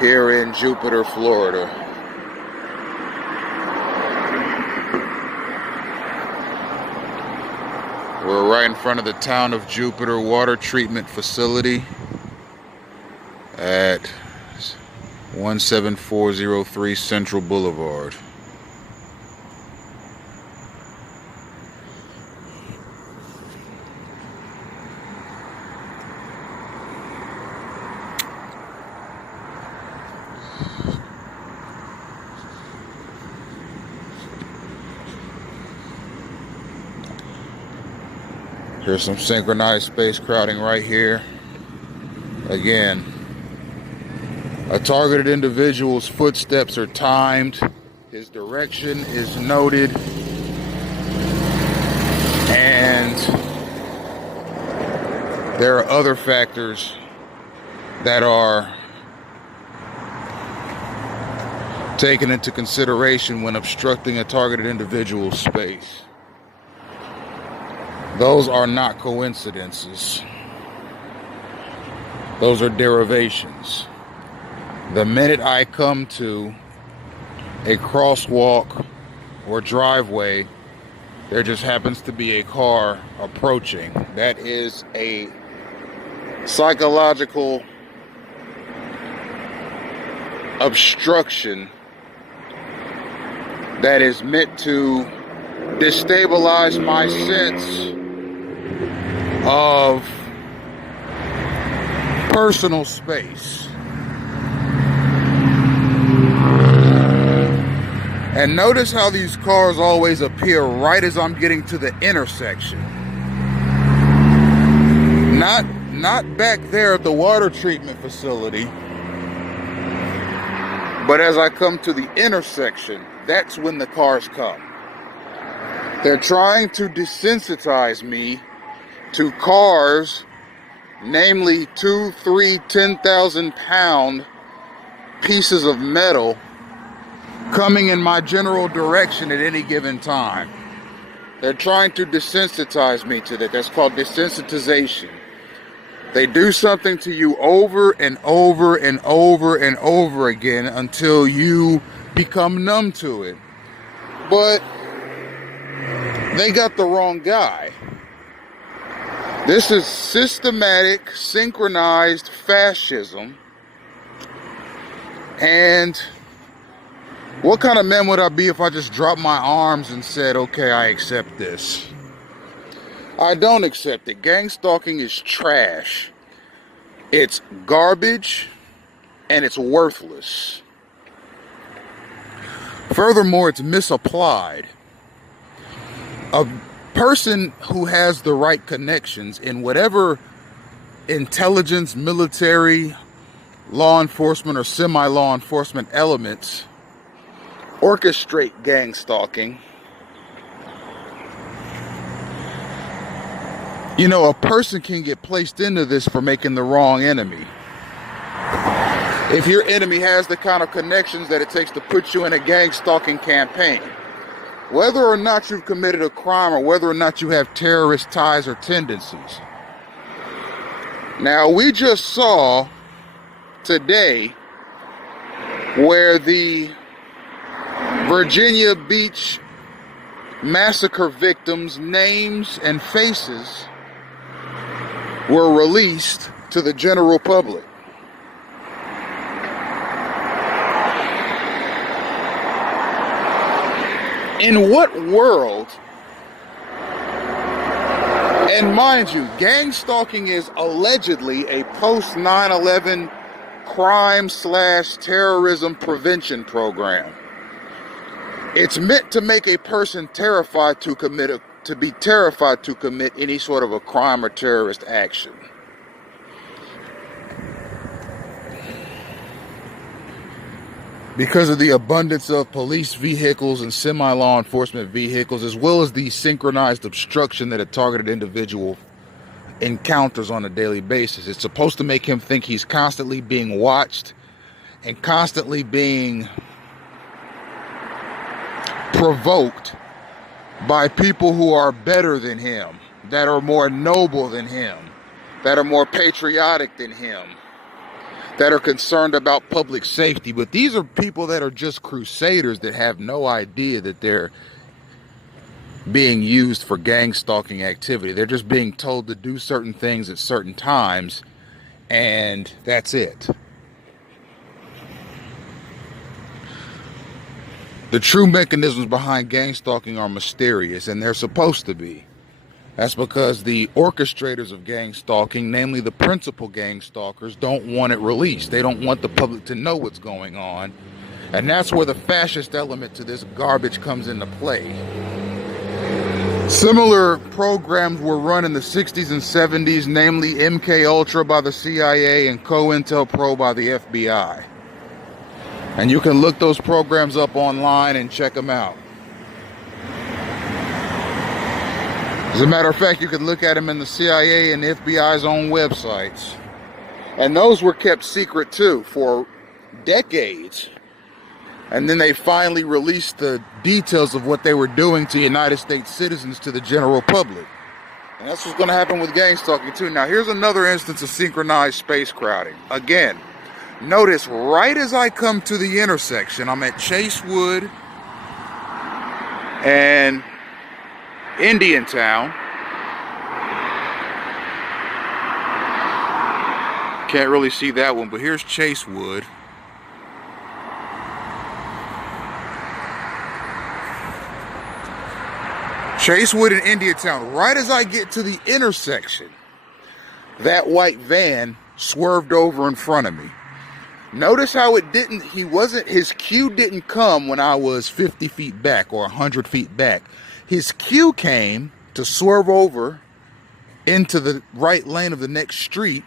here in Jupiter, Florida. We're right in front of the town of Jupiter water treatment facility at 17403 Central Boulevard. There's some synchronized space crowding right here. Again, a targeted individual's footsteps are timed. His direction is noted. And there are other factors that are taken into consideration when obstructing a targeted individual's space. Those are not coincidences. Those are derivations. The minute I come to a crosswalk or driveway, there just happens to be a car approaching. That is a psychological obstruction that is meant to destabilize my sense of personal space. And notice how these cars always appear right as I'm getting to the intersection. Not back there at the water treatment facility, but as I come to the intersection, that's when the cars come. They're trying to desensitize me to cars, namely 2, 3, 10,000 pound pieces of metal coming in my general direction at any given time. They're trying to desensitize me to that. That's called desensitization. They do something to you over and over and over and over again until you become numb to it. But they got the wrong guy. This is systematic, synchronized fascism. And what kind of man would I be if I just dropped my arms and said, okay, I accept this? I don't accept it. Gang-stalking is trash. It's garbage and it's worthless. Furthermore, it's misapplied. A person who has the right connections in whatever intelligence, military, law enforcement, or semi-law enforcement elements orchestrate gang stalking. You know, a person can get placed into this for making the wrong enemy. If your enemy has the kind of connections that it takes to put you in a gang stalking campaign, whether or not you've committed a crime or whether or not you have terrorist ties or tendencies. Now, we just saw today where the Virginia Beach massacre victims' names and faces were released to the general public. In what world, and mind you, gang stalking is allegedly a post 9/11 crime/terrorism prevention program. It's meant to make a person terrified to be terrified to commit any sort of a crime or terrorist action. Because of the abundance of police vehicles and semi-law enforcement vehicles, as well as the synchronized obstruction that a targeted individual encounters on a daily basis, it's supposed to make him think he's constantly being watched and constantly being provoked by people who are better than him, that are more noble than him, that are more patriotic than him, that are concerned about public safety. But these are people that are just crusaders that have no idea that they're being used for gang stalking activity. They're just being told to do certain things at certain times, and that's it. The true mechanisms behind gang stalking are mysterious, and they're supposed to be. That's because the orchestrators of gang stalking, namely the principal gang stalkers, don't want it released. They don't want the public to know what's going on. And that's where the fascist element to this garbage comes into play. Similar programs were run in the 60s and 70s, namely MK Ultra by the CIA and COINTELPRO by the FBI. And you can look those programs up online and check them out. As a matter of fact, you can look at them in the CIA and the FBI's own websites. And those were kept secret too for decades. And then they finally released the details of what they were doing to United States citizens to the general public. And that's what's going to happen with gang stalking too. Now here's another instance of synchronized space crowding. Again, notice right as I come to the intersection, I'm at Chasewood and Indiantown. Can't really see that one, but here's Chasewood. Chasewood and Indiantown. Right as I get to the intersection, that white van swerved over in front of me. Notice how his cue didn't come when I was 50 feet back or 100 feet back. His cue came to swerve over into the right lane of the next street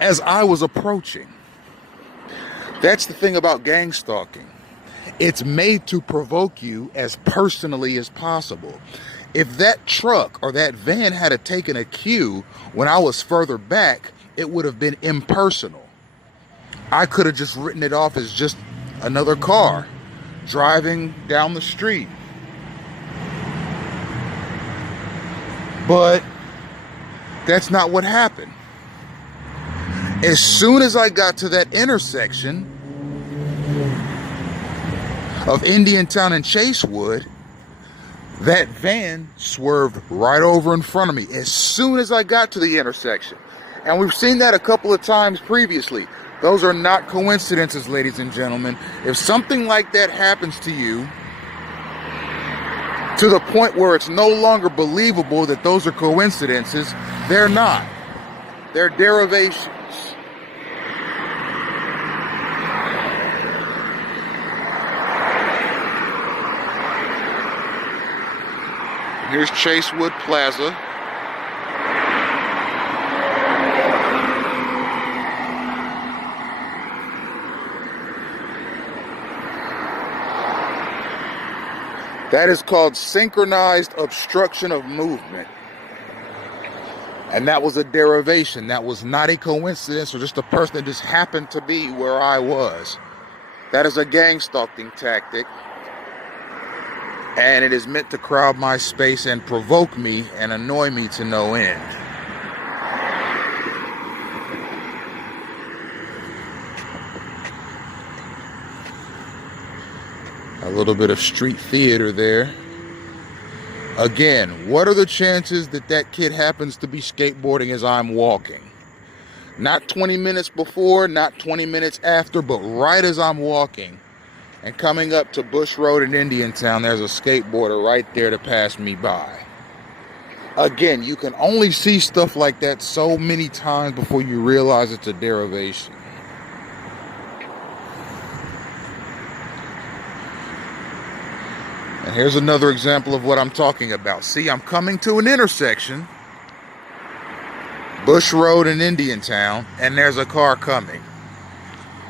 as I was approaching. That's the thing about gang stalking. It's made to provoke you as personally as possible. If that truck or that van had taken a cue when I was further back, it would have been impersonal. I could have just written it off as just another car driving down the street. But that's not what happened. As soon as I got to that intersection of Indiantown and Chasewood, that van swerved right over in front of me as soon as I got to the intersection. And we've seen that a couple of times previously. Those are not coincidences, ladies and gentlemen. If something like that happens to you, to the point where it's no longer believable that those are coincidences, they're not. They're derivations. Here's Chasewood Plaza. That is called synchronized obstruction of movement. And that was a derivation. That was not a coincidence or just a person that just happened to be where I was. That is a gang stalking tactic. And it is meant to crowd my space and provoke me and annoy me to no end. A little bit of street theater there. Again, what are the chances that that kid happens to be skateboarding as I'm walking? Not 20 minutes before, not 20 minutes after, but right as I'm walking and coming up to Bush Road in Indiantown, there's a skateboarder right there to pass me by. Again, you can only see stuff like that so many times before you realize it's a derivation. And here's another example of what I'm talking about. See, I'm coming to an intersection, Bush Road in Indiantown, and there's a car coming.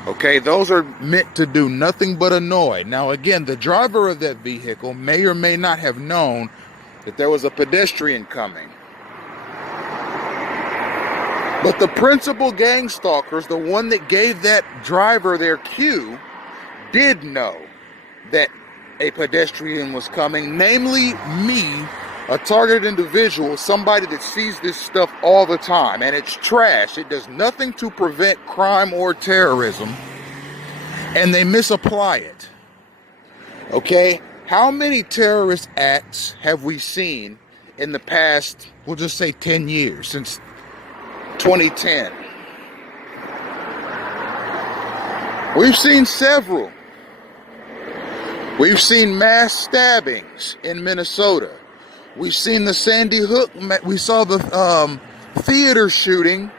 Okay, those are meant to do nothing but annoy. Now again, the driver of that vehicle may or may not have known that there was a pedestrian coming. But the principal gang stalkers, the one that gave that driver their cue, did know that a pedestrian was coming, namely me, A targeted individual is somebody that sees this stuff all the time, and it's trash. It does nothing to prevent crime or terrorism, and they misapply it. Okay? How many terrorist acts have we seen in the past, we'll just say 10 years, since 2010? We've seen several. We've seen mass stabbings in Minnesota. We've seen the Sandy Hook, we saw the theater shooting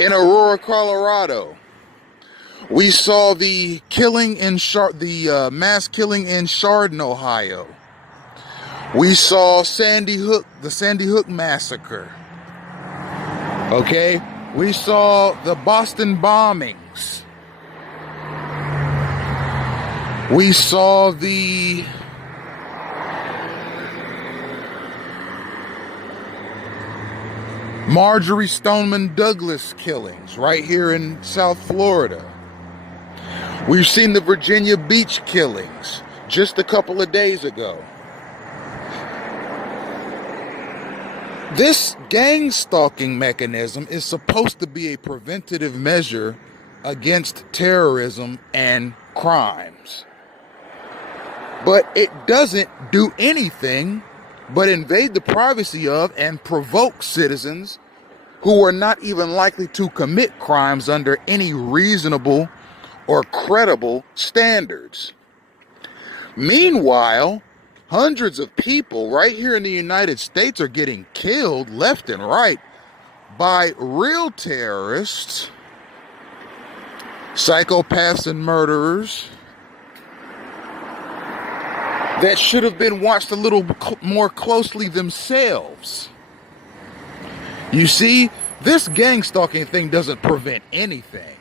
in Aurora, Colorado. We saw the killing in mass killing in Chardon, Ohio. We saw the Sandy Hook massacre. Okay? We saw the Boston bombings. We saw the Marjorie Stoneman Douglas killings right here in South Florida. We've seen the Virginia Beach killings just a couple of days ago. This gang stalking mechanism is supposed to be a preventative measure against terrorism and crimes. But it doesn't do anything but invade the privacy of and provoke citizens who are not even likely to commit crimes under any reasonable or credible standards. Meanwhile, hundreds of people right here in the United States are getting killed left and right by real terrorists, psychopaths, and murderers that should have been watched a little more closely themselves. You see, this gang stalking thing doesn't prevent anything.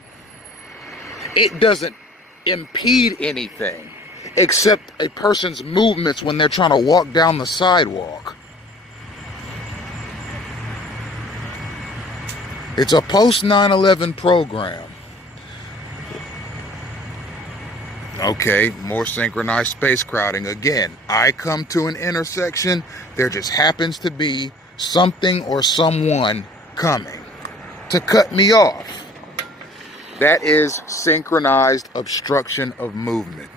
It doesn't impede anything except a person's movements when they're trying to walk down the sidewalk. It's a post 9/11 program. Okay, more synchronized space crowding. Again, I come to an intersection, there just happens to be something or someone coming to cut me off. That is synchronized obstruction of movement.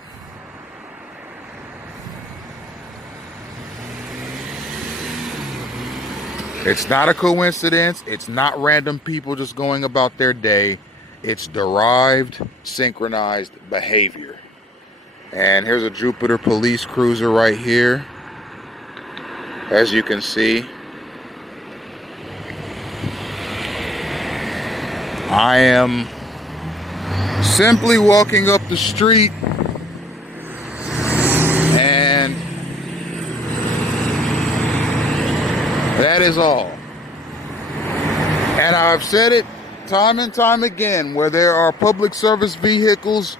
It's not a coincidence. It's not random people just going about their day. It's derived, synchronized behavior. And here's a Jupiter police cruiser right here. As you can see, I am simply walking up the street, and that is all. And I've said it time and time again, where there are public service vehicles,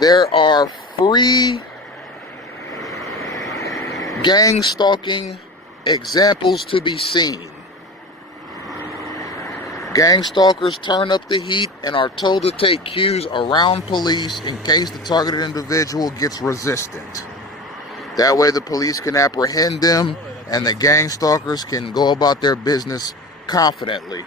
there are free gang stalking examples to be seen. Gang stalkers turn up the heat and are told to take cues around police in case the targeted individual gets resistant. That way the police can apprehend them and the gang stalkers can go about their business confidently.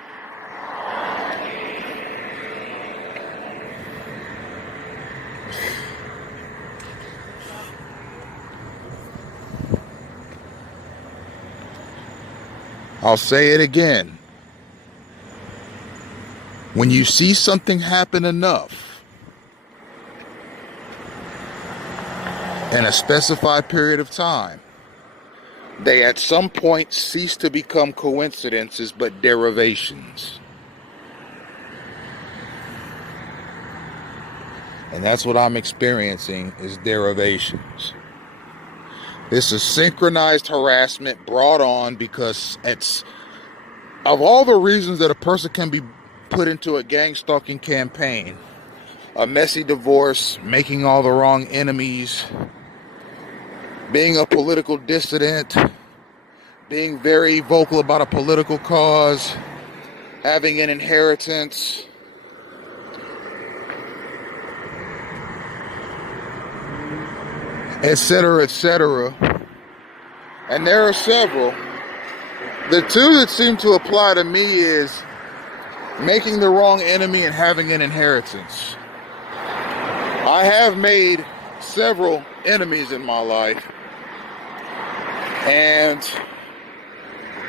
I'll say it again. When you see something happen enough in a specified period of time, they at some point cease to become coincidences but derivations. And that's what I'm experiencing, is derivations. This is synchronized harassment brought on because it's, of all the reasons that a person can be put into a gang stalking campaign, a messy divorce, making all the wrong enemies, being a political dissident, being very vocal about a political cause, having an inheritance, etc., etc. And there are several. The two that seem to apply to me is making the wrong enemy and having an inheritance. I have made several enemies in my life, and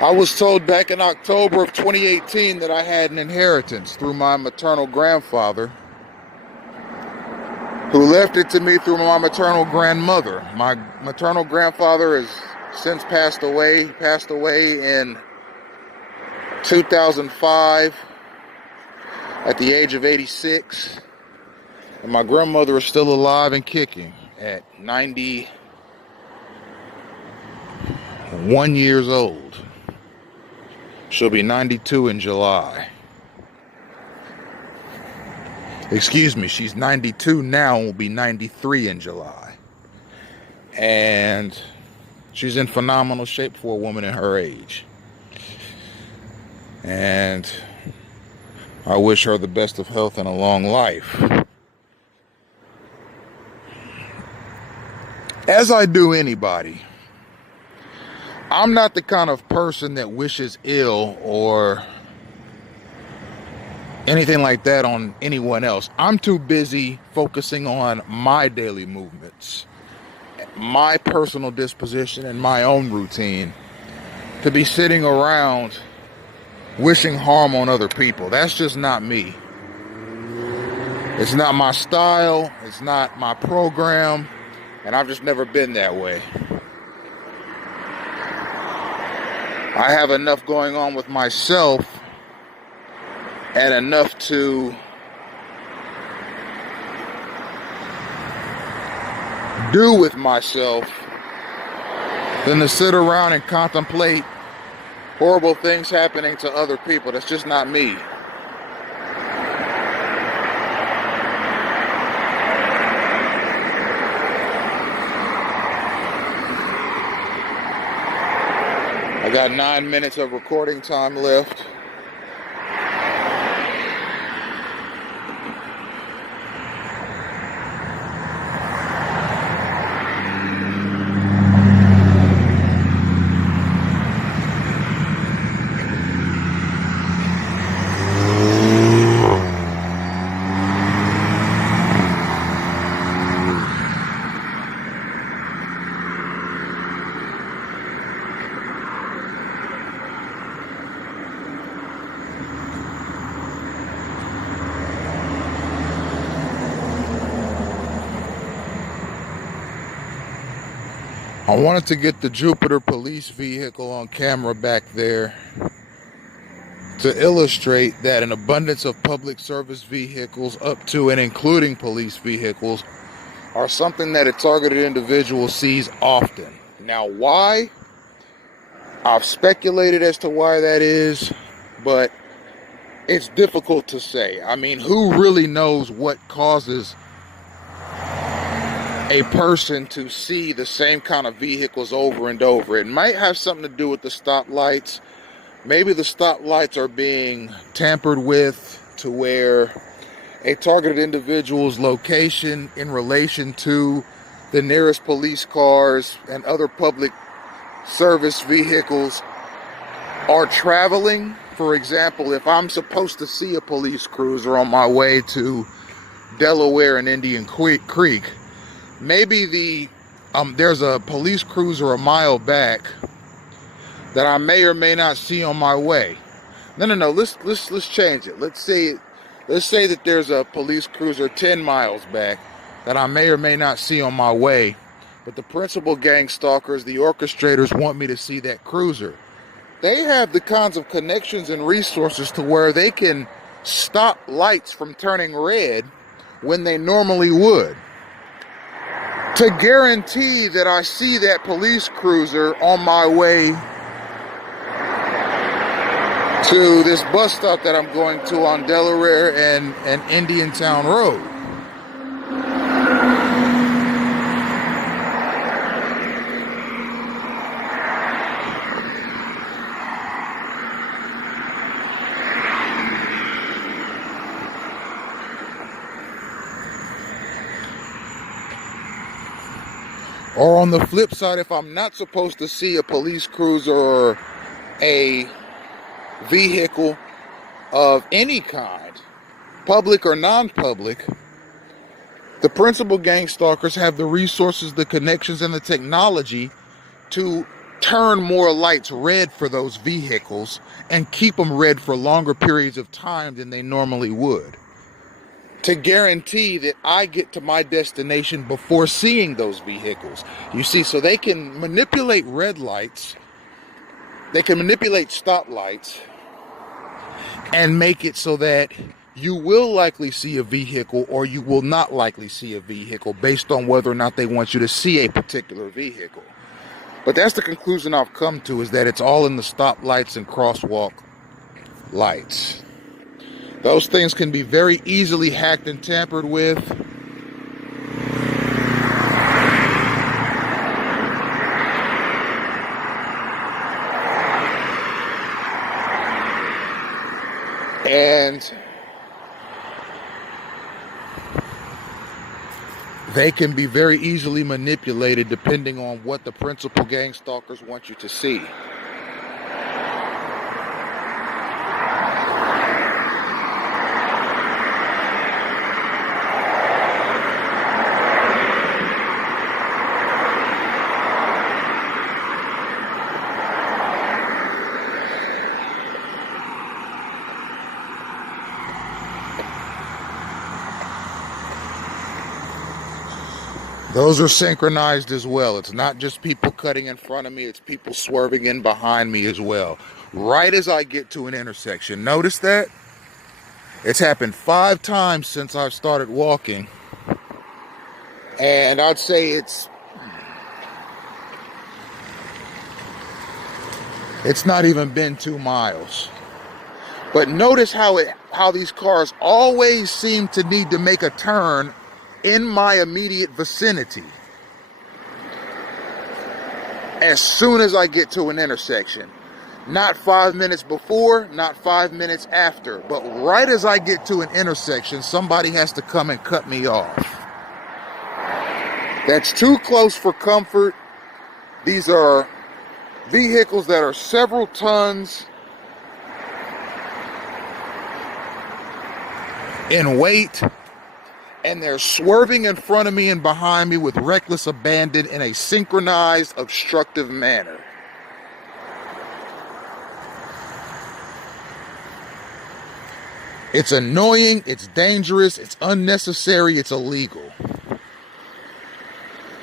I was told back in October of 2018 that I had an inheritance through my maternal grandfather, who left it to me through my maternal grandmother. My maternal grandfather has since passed away. He passed away in 2005 at the age of 86. And my grandmother is still alive and kicking at 91 years old. She'll be 92 in July. Excuse me, she's 92 now and will be 93 in July. And she's in phenomenal shape for a woman in her age. And I wish her the best of health and a long life. As I do anybody, I'm not the kind of person that wishes ill or anything like that on anyone else. I'm too busy focusing on my daily movements, my personal disposition, and my own routine to be sitting around wishing harm on other people. That's just not me. It's not my style. It's not my program. And I've just never been that way. I have enough going on with myself and enough to do with myself than to sit around and contemplate horrible things happening to other people. That's just not me. I got 9 minutes of recording time left. I wanted to get the Jupiter police vehicle on camera back there to illustrate that an abundance of public service vehicles up to and including police vehicles are something that a targeted individual sees often. Now, why? I've speculated as to why that is, but it's difficult to say. I mean, who really knows what causes a person to see the same kind of vehicles over and over? It might have something to do with the stoplights. Maybe the stoplights are being tampered with to where a targeted individual's location in relation to the nearest police cars and other public service vehicles are traveling. For example, if I'm supposed to see a police cruiser on my way to Delaware and Indian Creek, maybe there's a police cruiser a mile back that I may or may not see on my way. No. Let's change it. Let's say that there's a police cruiser 10 miles back that I may or may not see on my way, but the principal gang stalkers, the orchestrators, want me to see that cruiser. They have the kinds of connections and resources to where they can stop lights from turning red when they normally would, to guarantee that I see that police cruiser on my way to this bus stop that I'm going to on Delaware and Indiantown Road. Or on the flip side, if I'm not supposed to see a police cruiser or a vehicle of any kind, public or non-public, the principal gang stalkers have the resources, the connections, and the technology to turn more lights red for those vehicles and keep them red for longer periods of time than they normally would, to guarantee that I get to my destination before seeing those vehicles. You see, so they can manipulate red lights, they can manipulate stoplights, and make it so that you will likely see a vehicle or you will not likely see a vehicle based on whether or not they want you to see a particular vehicle. But that's the conclusion I've come to, is that it's all in the stoplights and crosswalk lights. Those things can be very easily hacked and tampered with. And they can be very easily manipulated depending on what the principal gang stalkers want you to see. Those are synchronized as well. It's not just people cutting in front of me, it's people swerving in behind me as well. Right as I get to an intersection. Notice that? It's happened 5 times since I've started walking. And I'd say it's not even been 2 miles. But notice how these cars always seem to need to make a turn in my immediate vicinity as soon as I get to an intersection. Not 5 minutes before, not 5 minutes after, but right as I get to an intersection, somebody has to come and cut me off. That's too close for comfort. These are vehicles that are several tons in weight, and they're swerving in front of me and behind me with reckless abandon in a synchronized, obstructive manner. It's annoying, it's dangerous, it's unnecessary, it's illegal.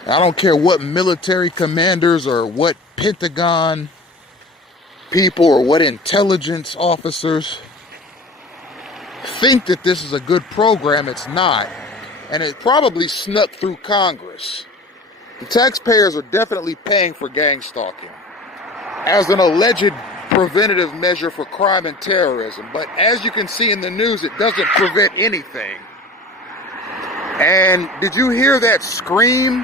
I don't care what military commanders or what Pentagon people or what intelligence officers think that this is a good program. It's not. And it probably snuck through Congress. The taxpayers are definitely paying for gang stalking as an alleged preventative measure for crime and terrorism. But as you can see in the news, it doesn't prevent anything. And did you hear that scream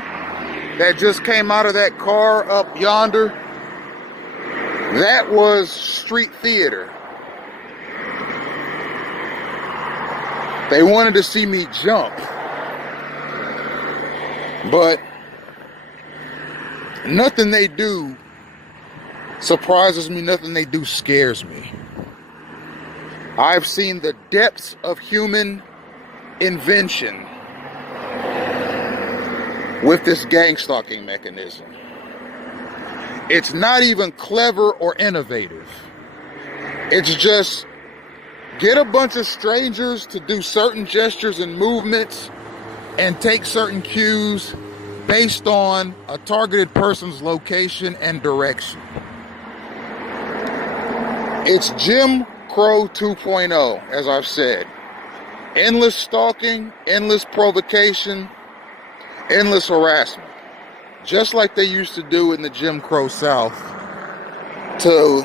that just came out of that car up yonder? That was street theater. They wanted to see me jump. But nothing they do surprises me, nothing they do scares me. I've seen the depths of human invention with this gang stalking mechanism. It's not even clever or innovative. It's just get a bunch of strangers to do certain gestures and movements and take certain cues based on a targeted person's location and direction. It's Jim Crow 2.0, as I've said. Endless stalking, endless provocation, endless harassment. Just like they used to do in the Jim Crow South to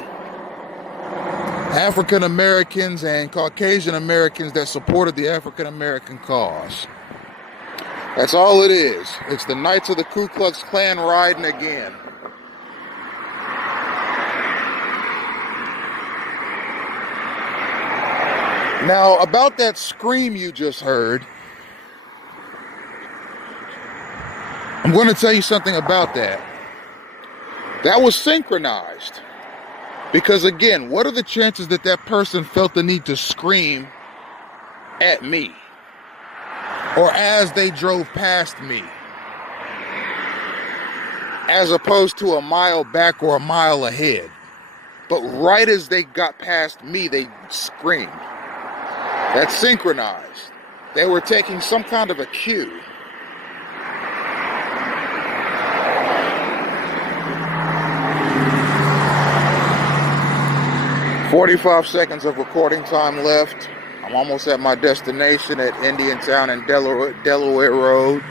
African Americans and Caucasian Americans that supported the African American cause. That's all it is. It's the Knights of the Ku Klux Klan riding again. Now, about that scream you just heard, I'm I'm going to tell you something about that. That was synchronized. Because again, what are the chances that that person felt the need to scream at me? Or as they drove past me? As opposed to a mile back or a mile ahead. But right as they got past me, they screamed. That's synchronized. They were taking some kind of a cue. "45 seconds of recording time left. I'm almost at my destination at Indiantown and Delaware Road.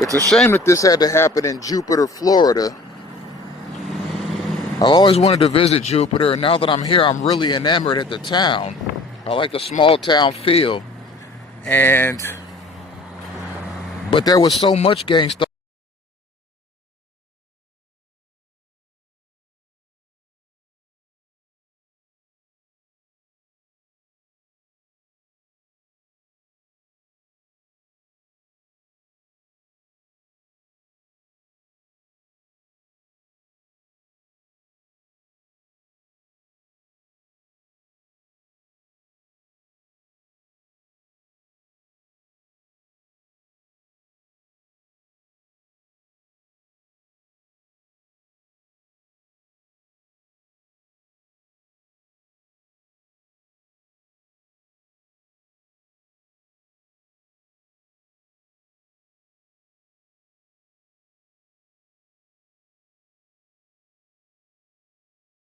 It's a shame that this had to happen in Jupiter, Florida. I've always wanted to visit Jupiter, and now that I'm here, I'm really enamored at the town. I like the small town feel. But there was so much gang stalking.